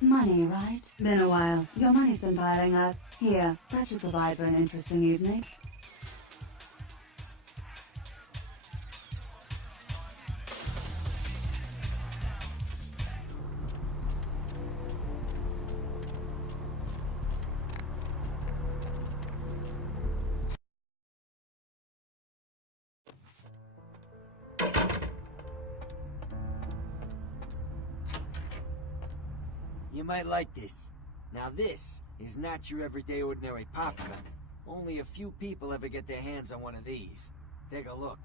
Money, right? Been a while. Your money's been piling up. Here, that should provide for an interesting evening. You might like this. Now this is not your everyday ordinary pop gun. Only a few people ever get their hands on one of these. Take a look.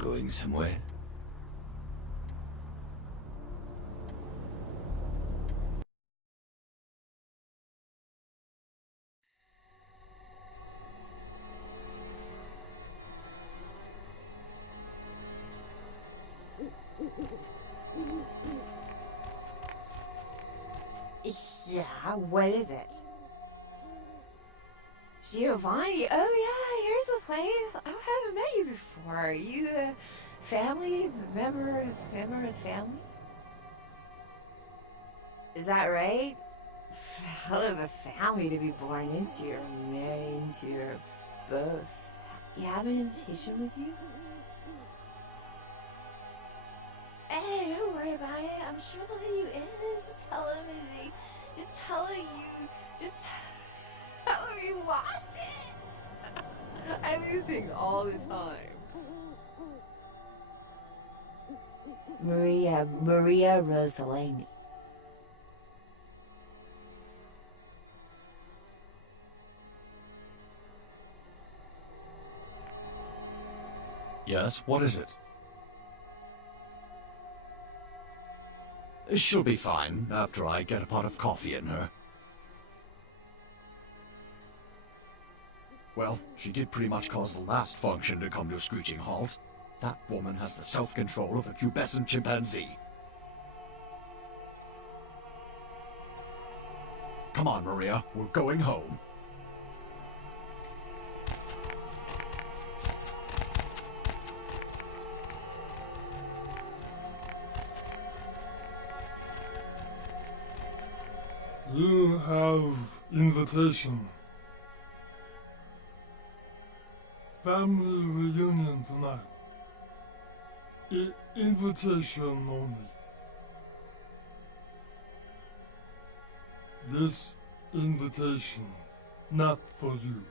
Going somewhere? Yeah, what is it? Giovanni? Oh yeah, here's the place. I haven't met you before. Are you a family member of the family? Is that right? Hell of a family to be born into or married into or both. You have an invitation with you? Hey, don't worry about it. I'm sure they'll let you in. Just tell them you lost it. I lose things all the time. Maria Rosalini. Yes, what is it? She'll be fine after I get a pot of coffee in her. Well, she did pretty much cause the last function to come to a screeching halt. That woman has the self-control of a pubescent chimpanzee. Come on, Maria, we're going home. You have invitation. Family reunion tonight. Invitation only. This invitation, not for you.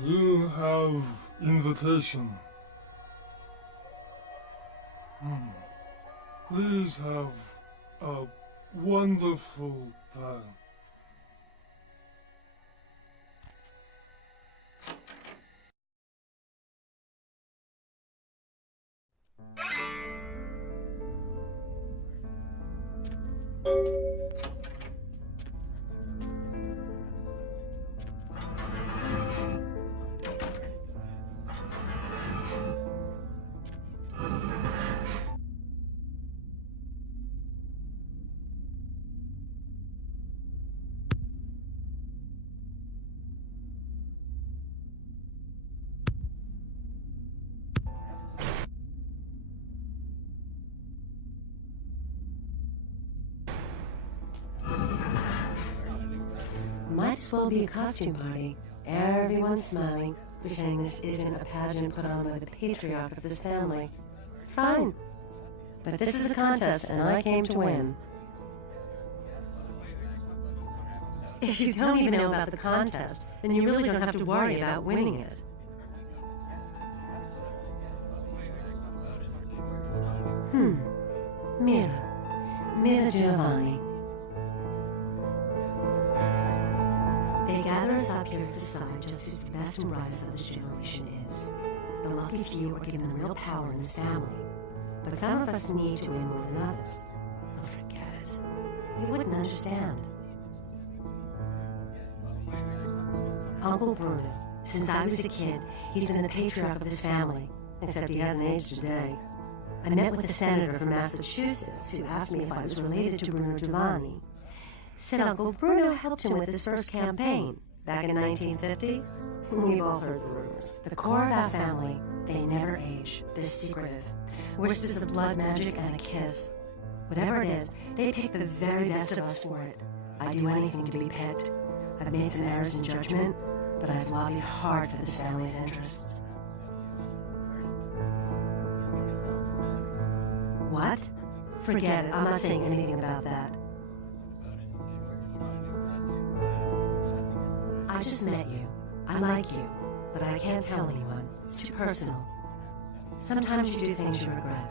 You have invitation. Please have a wonderful time. Might as well be a costume party. Everyone's smiling, pretending this isn't a pageant put on by the patriarch of this family. Fine. But this is a contest, and I came to win. If you don't even know about the contest, then you really don't have to worry about winning it. Mira Giovanni. They gather us up here to decide just who's the best and brightest of this generation is. The lucky few are given the real power in this family, but some of us need to win more than others. Oh, forget it. You wouldn't understand. Uncle Bruno, since I was a kid, he's been the patriarch of this family, except he hasn't aged a day. I met with a senator from Massachusetts who asked me if I was related to Bruno Giovanni. Said Uncle Bruno helped him with his first campaign, back in 1950. We've all heard the rumors. The core of our family, they never age. They're secretive. Whispers of blood magic and a kiss. Whatever it is, they pick the very best of us for it. I'd do anything to be picked. I've made some errors in judgment, but I've lobbied hard for this family's interests. What? Forget it. I'm not saying anything about that. I just met you. I like you, but I can't tell anyone. It's too personal. Sometimes you do things you regret.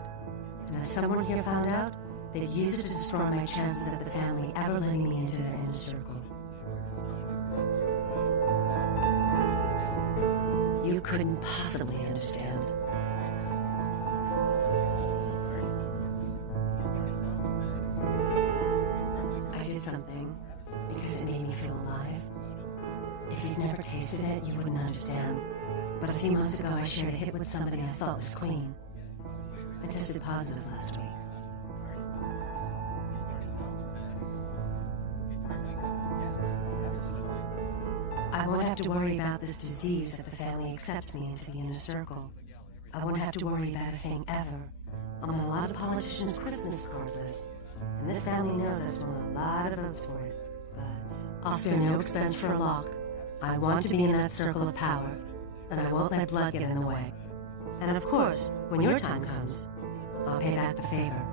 And if someone here found out, they'd use it to destroy my chances at the family ever letting me into their inner circle. You couldn't possibly understand. I did something because it made me feel alive. If you've never tasted it, you wouldn't understand. But a few months ago, I shared a hit with somebody I thought was clean. I tested positive last week. I won't have to worry about this disease if the family accepts me into the inner circle. I won't have to worry about a thing ever. I'm on a lot of politicians' Christmas card lists, and this family knows I've won a lot of votes for it. But I'll spare no expense for a lock. I want to be in that circle of power, and I won't let blood get in the way. And of course, when your time comes, I'll pay back the favor.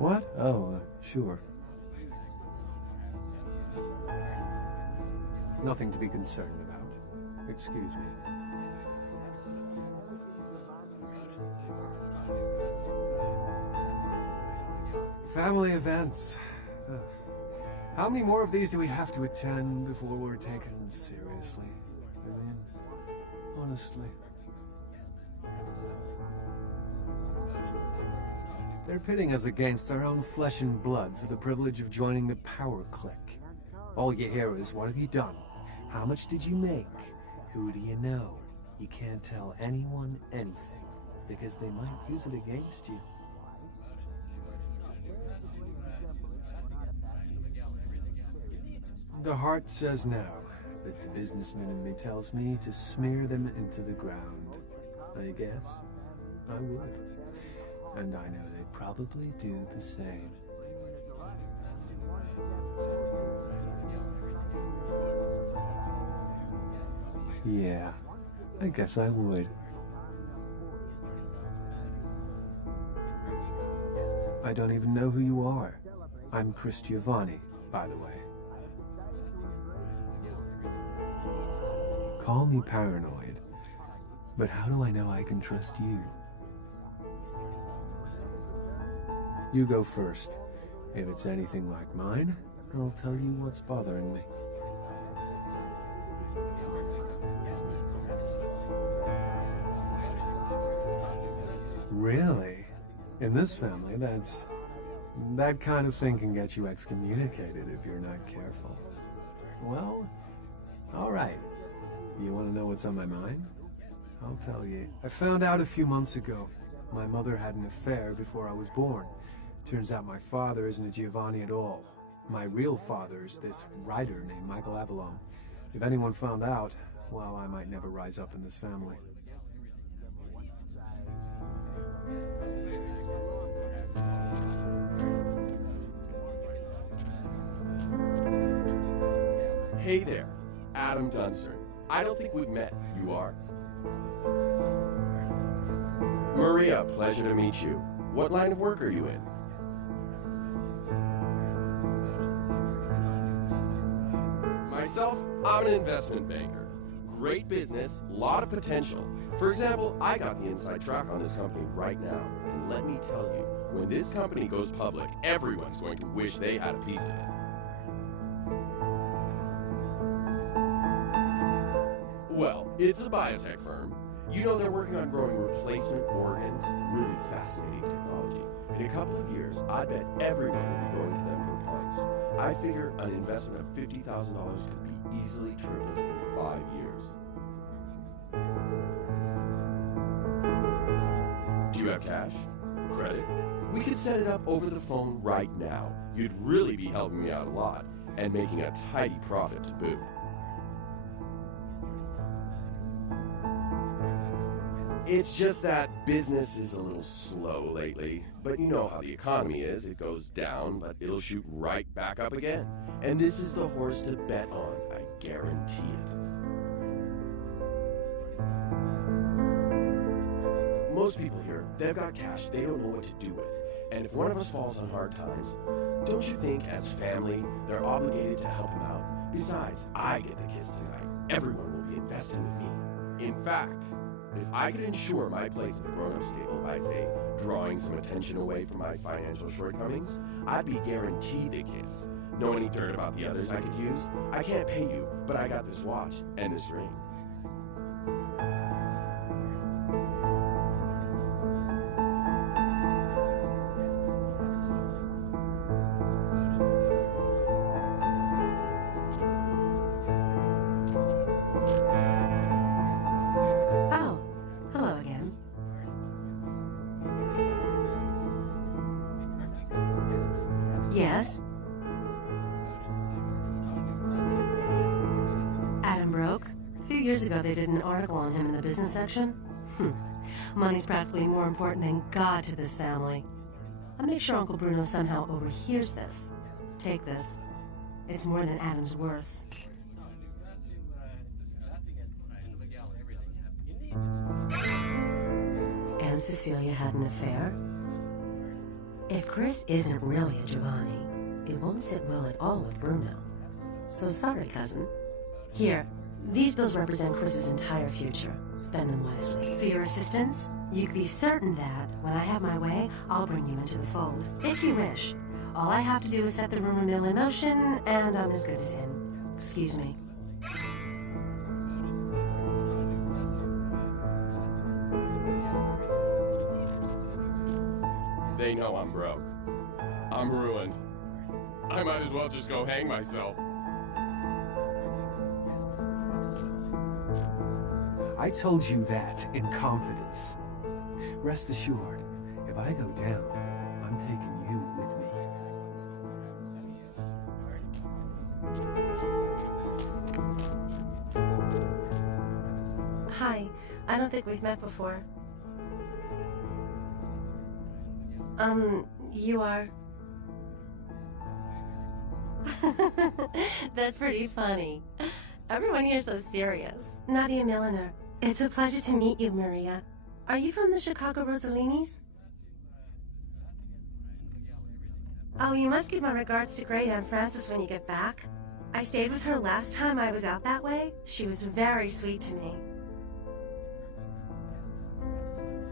What? Oh, sure. Nothing to be concerned about. Excuse me. Family events. How many more of these do we have to attend before we're taken seriously? I mean, honestly. They're pitting us against our own flesh and blood for the privilege of joining the power clique. All you hear is, what have you done? How much did you make? Who do you know? You can't tell anyone anything, because they might use it against you. The heart says no, but the businessman in me tells me to smear them into the ground. I guess I would. And I know they'd probably do the same. Yeah, I guess I would. I don't even know who you are. I'm Chris Giovanni, by the way. Call me paranoid, but how do I know I can trust you? You go first. If it's anything like mine, I'll tell you what's bothering me. Really? In this family, that kind of thing can get you excommunicated if you're not careful. Well, all right. You want to know what's on my mind? I'll tell you. I found out a few months ago. My mother had an affair before I was born. Turns out my father isn't a Giovanni at all. My real father's this writer named Michael Avalon. If anyone found out, well, I might never rise up in this family. Hey there, Adam Dunster. I don't think we've met. You are? Maria, pleasure to meet you. What line of work are you in? Myself, I'm an investment banker. Great business, lot of potential. For example, I got the inside track on this company right now. And let me tell you, when this company goes public, everyone's going to wish they had a piece of it. Well, it's a biotech firm. You know they're working on growing replacement organs. Really fascinating technology. In a couple of years, I bet everyone will be going to them for parts. I figure an investment of $50,000 could be easily tripled in 5 years. Do you have cash? Credit? We could set it up over the phone right now. You'd really be helping me out a lot, and making a tidy profit to boot. It's just that business is a little slow lately. But you know how the economy is. It goes down, but it'll shoot right back up again. And this is the horse to bet on. I guarantee it. Most people here, they've got cash they don't know what to do with. And if one of us falls on hard times, don't you think as family, they're obligated to help him out? Besides, I get the kiss tonight. Everyone will be investing with me. In fact, if I could ensure my place at the grown-ups table by, say, drawing some attention away from my financial shortcomings, I'd be guaranteed a kiss. Know any dirt about the others I could use? I can't pay you, but I got this watch and this ring. Yes? Adam broke? A few years ago they did an article on him in the business section. Money's practically more important than God to this family. I'll make sure Uncle Bruno somehow overhears this. Take this. It's more than Adam's worth. And Cecilia had an affair? If Chris isn't really a Giovanni, it won't sit well at all with Bruno. So sorry, cousin. Here, these bills represent Chris's entire future. Spend them wisely. For your assistance, you can be certain that, when I have my way, I'll bring you into the fold. If you wish. All I have to do is set the rumor mill in motion, and I'm as good as in. Excuse me. They know I'm broke. I'm ruined. I might as well just go hang myself. I told you that in confidence. Rest assured, if I go down, I'm taking you with me. Hi, I don't think we've met before. You are? That's pretty funny. Everyone here's so serious. Nadia Milliner. It's a pleasure to meet you, Maria. Are you from the Chicago Rossellini's? Oh, you must give my regards to Great Aunt Frances when you get back. I stayed with her last time I was out that way. She was very sweet to me.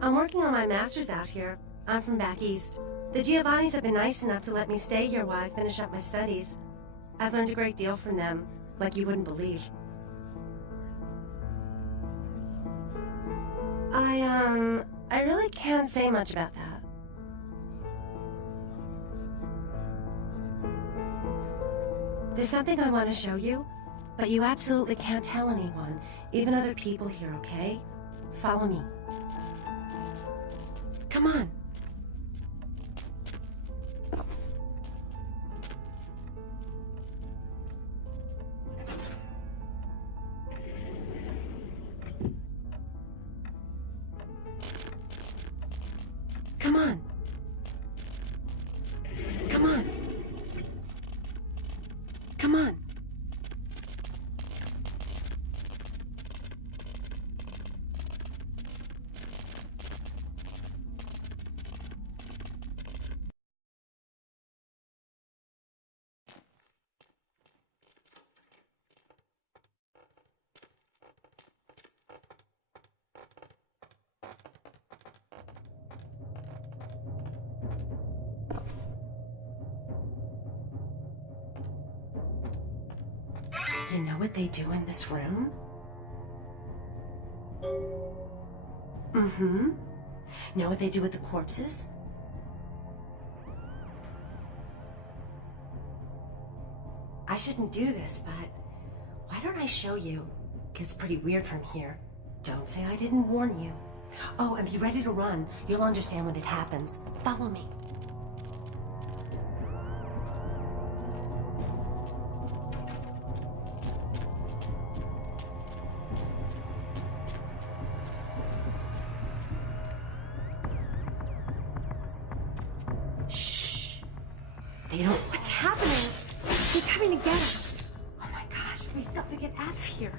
I'm working on my master's out here. I'm from back east. The Giovannis have been nice enough to let me stay here while I finish up my studies. I've learned a great deal from them, like you wouldn't believe. I really can't say much about that. There's something I want to show you, but you absolutely can't tell anyone, even other people here, okay? Follow me. Come on. Come on. Come on. Come on. You know what they do in this room? Mm-hmm. Know what they do with the corpses? I shouldn't do this, but why don't I show you? Gets pretty weird from here. Don't say I didn't warn you. Oh, and be ready to run. You'll understand when it happens. Follow me. They don't. What's happening? They're coming to get us. Oh my gosh, we've got to get out of here.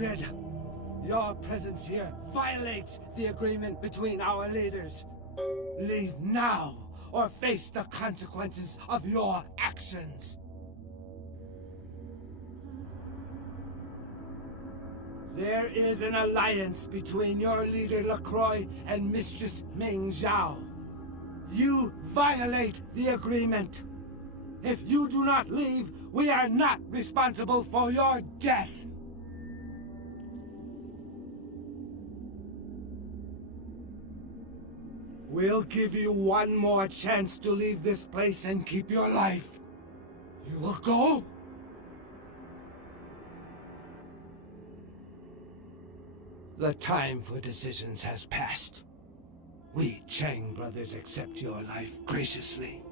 Hatred! Your presence here violates the agreement between our leaders. Leave now, or face the consequences of your actions. There is an alliance between your leader LaCroix and Mistress Ming Zhao. You violate the agreement. If you do not leave, we are not responsible for your death. We'll give you one more chance to leave this place and keep your life. You will go? The time for decisions has passed. We Chang brothers accept your life graciously.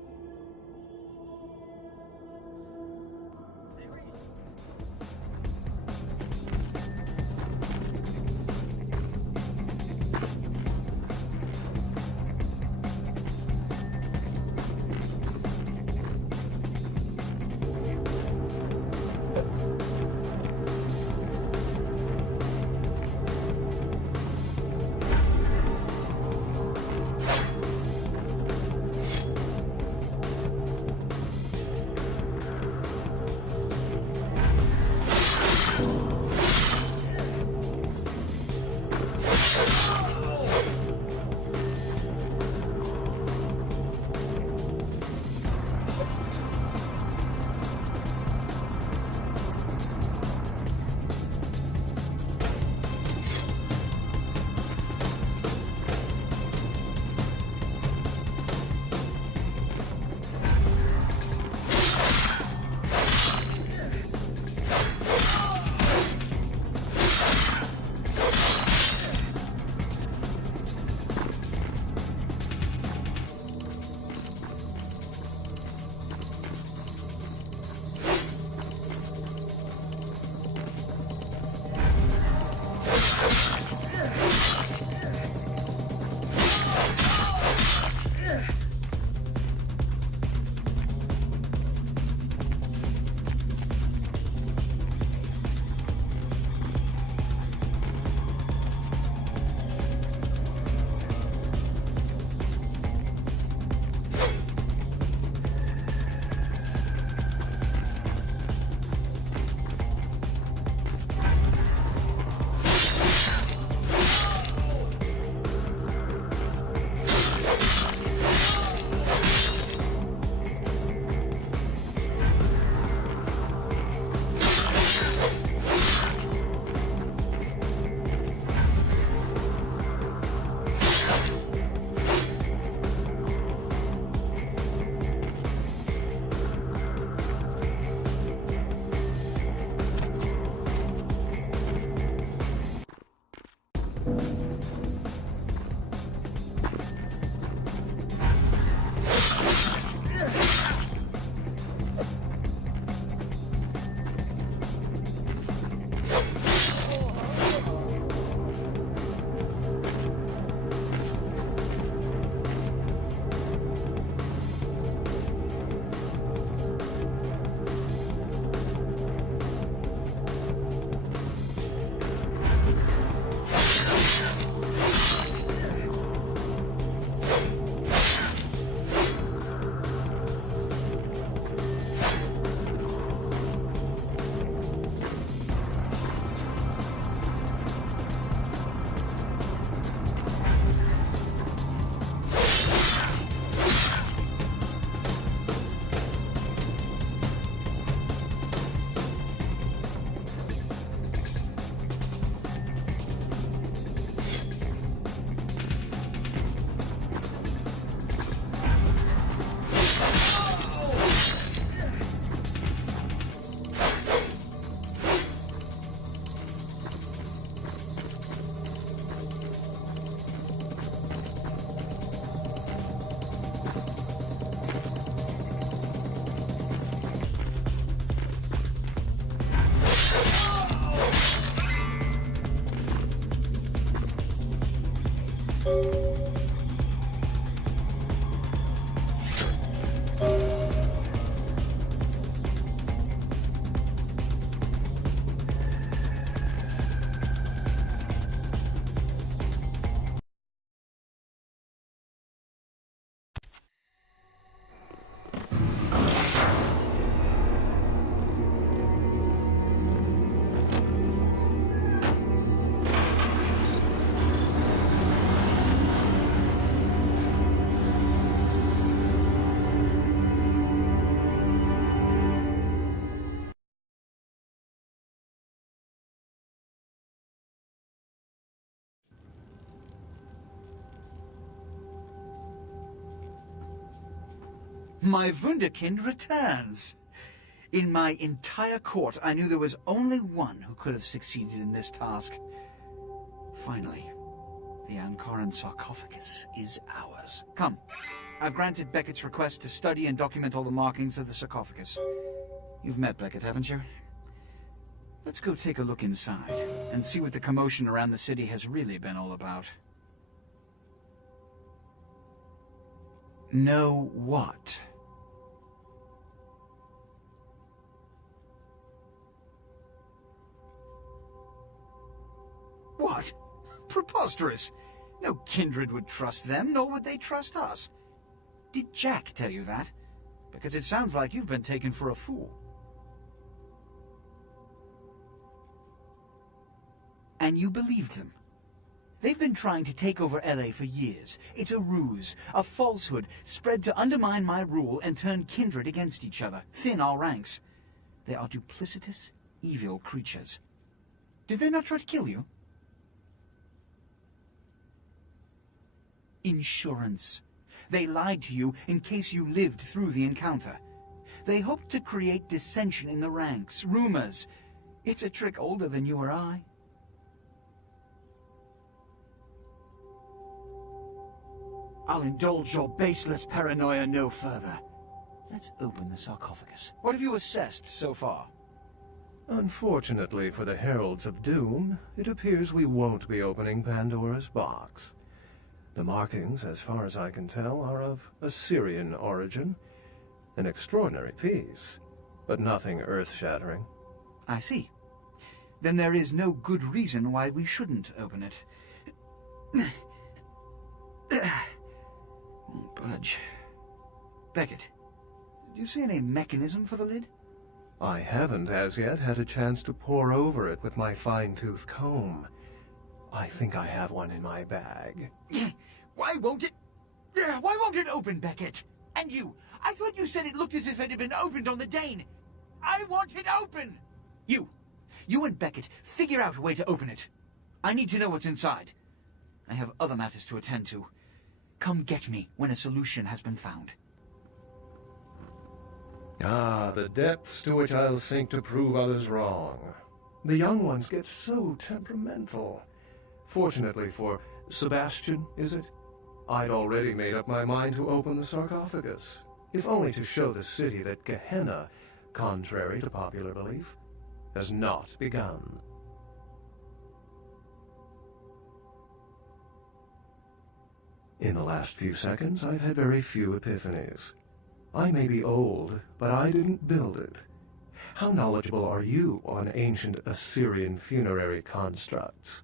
My Wunderkind returns. In my entire court, I knew there was only one who could have succeeded in this task. Finally, the Ankaran sarcophagus is ours. Come, I've granted Beckett's request to study and document all the markings of the sarcophagus. You've met Beckett, haven't you? Let's go take a look inside and see what the commotion around the city has really been all about. Know what? What? Preposterous! No kindred would trust them, nor would they trust us. Did Jack tell you that? Because it sounds like you've been taken for a fool. And you believed them. They've been trying to take over LA for years. It's a ruse, a falsehood, spread to undermine my rule and turn kindred against each other, thin our ranks. They are duplicitous, evil creatures. Did they not try to kill you? Insurance. They lied to you in case you lived through the encounter. They hoped to create dissension in the ranks, rumors. It's a trick older than you or I. I'll indulge your baseless paranoia no further. Let's open the sarcophagus. What have you assessed so far? Unfortunately for the Heralds of Doom, it appears we won't be opening Pandora's box. The markings, as far as I can tell, are of Assyrian origin. An extraordinary piece, but nothing earth-shattering. I see. Then there is no good reason why we shouldn't open it. Won't budge. Beckett, do you see any mechanism for the lid? I haven't as yet had a chance to pore over it with my fine-tooth comb. I think I have one in my bag. Why won't it open, Beckett? And you, I thought you said it looked as if it had been opened on the Dane. I want it open! You and Beckett, figure out a way to open it. I need to know what's inside. I have other matters to attend to. Come get me when a solution has been found. Ah, the depths to which I'll sink to prove others wrong. The young ones get so temperamental. Fortunately for Sebastian, is it? I'd already made up my mind to open the sarcophagus, if only to show the city that Gehenna, contrary to popular belief, has not begun. In the last few seconds, I've had very few epiphanies. I may be old, but I didn't build it. How knowledgeable are you on ancient Assyrian funerary constructs?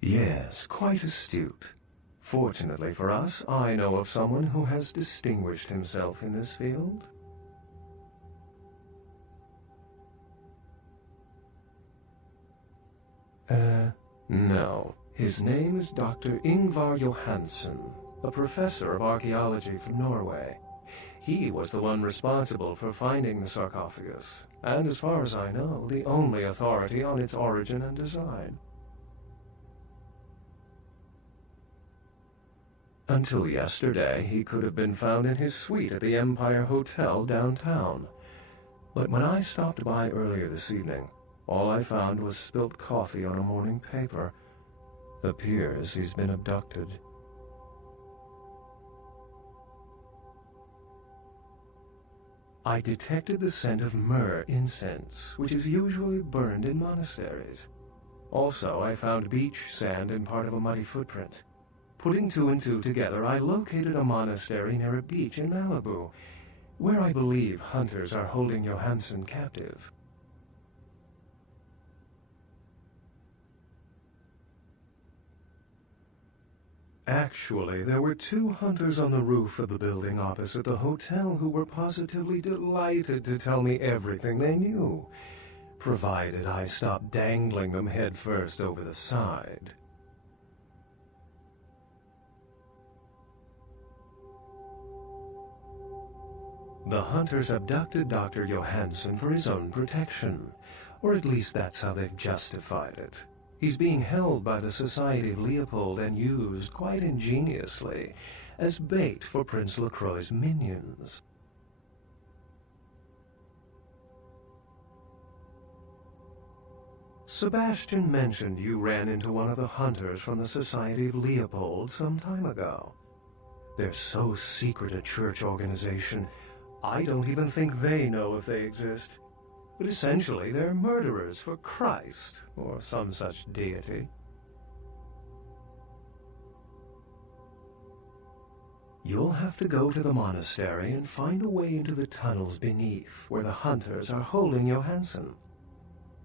Yes, quite astute. Fortunately for us, I know of someone who has distinguished himself in this field. No. His name is Dr. Ingvar Johansen, a professor of archaeology from Norway. He was the one responsible for finding the sarcophagus, and as far as I know, the only authority on its origin and design. Until yesterday, he could have been found in his suite at the Empire Hotel downtown. But when I stopped by earlier this evening, all I found was spilt coffee on a morning paper. Appears he's been abducted. I detected the scent of myrrh incense, which is usually burned in monasteries. Also, I found beach sand in part of a muddy footprint. Putting two and two together, I located a monastery near a beach in Malibu, where I believe hunters are holding Johansen captive. Actually, there were 2 hunters on the roof of the building opposite the hotel who were positively delighted to tell me everything they knew, provided I stopped dangling them headfirst over the side. The hunters abducted Dr. Johansen for his own protection, or at least that's how they've justified it. He's being held by the Society of Leopold and used, quite ingeniously, as bait for Prince LaCroix's minions. Sebastian mentioned you ran into one of the hunters from the Society of Leopold some time ago. They're so secret a church organization, I don't even think they know if they exist. But essentially, they're murderers for Christ, or some such deity. You'll have to go to the monastery and find a way into the tunnels beneath, where the hunters are holding Johansen.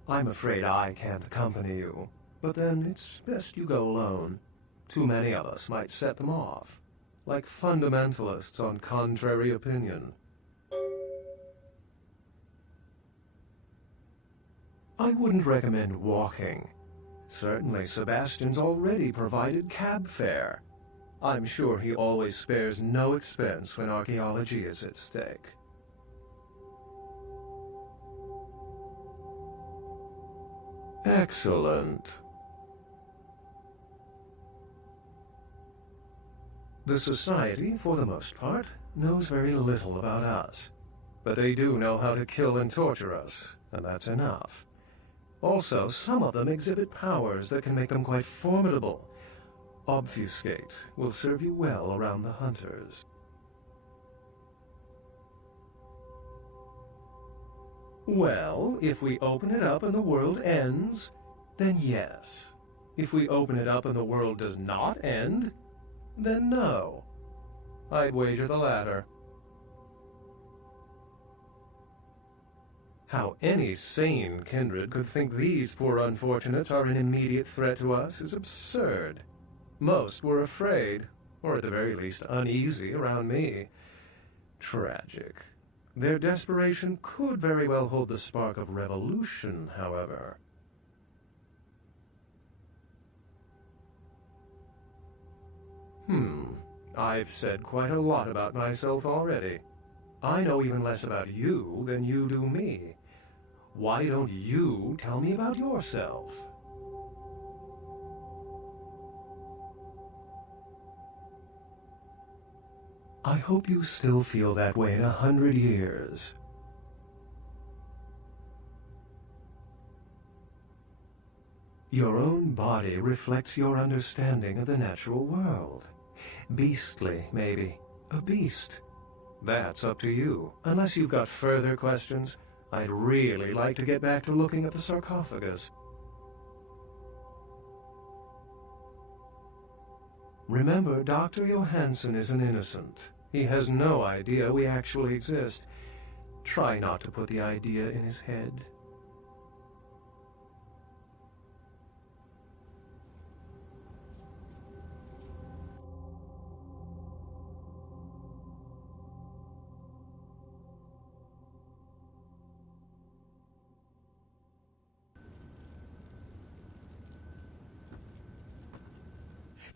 I'm afraid I can't accompany you, but then it's best you go alone. Too many of us might set them off, like fundamentalists on contrary opinion. I wouldn't recommend walking. Certainly Sebastian's already provided cab fare. I'm sure he always spares no expense when archaeology is at stake. Excellent. The Society, for the most part, knows very little about us. But they do know how to kill and torture us, and that's enough. Also, some of them exhibit powers that can make them quite formidable. Obfuscate will serve you well around the hunters. Well, if we open it up and the world ends, then yes. If we open it up and the world does not end, then no. I'd wager the latter. How any sane kindred could think these poor unfortunates are an immediate threat to us is absurd. Most were afraid, or at the very least uneasy around me. Tragic. Their desperation could very well hold the spark of revolution, however. I've said quite a lot about myself already. I know even less about you than you do me. Why don't you tell me about yourself? I hope you still feel that way in 100 years. Your own body reflects your understanding of the natural world. Beastly, maybe. A beast. That's up to you. Unless you've got further questions, I'd really like to get back to looking at the sarcophagus. Remember, Dr. Johansen is an innocent. He has no idea we actually exist. Try not to put the idea in his head.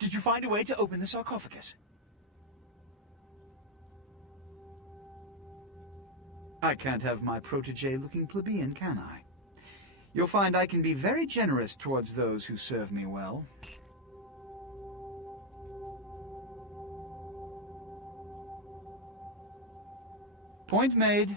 Did you find a way to open the sarcophagus? I can't have my protege looking plebeian, can I? You'll find I can be very generous towards those who serve me well. Point made.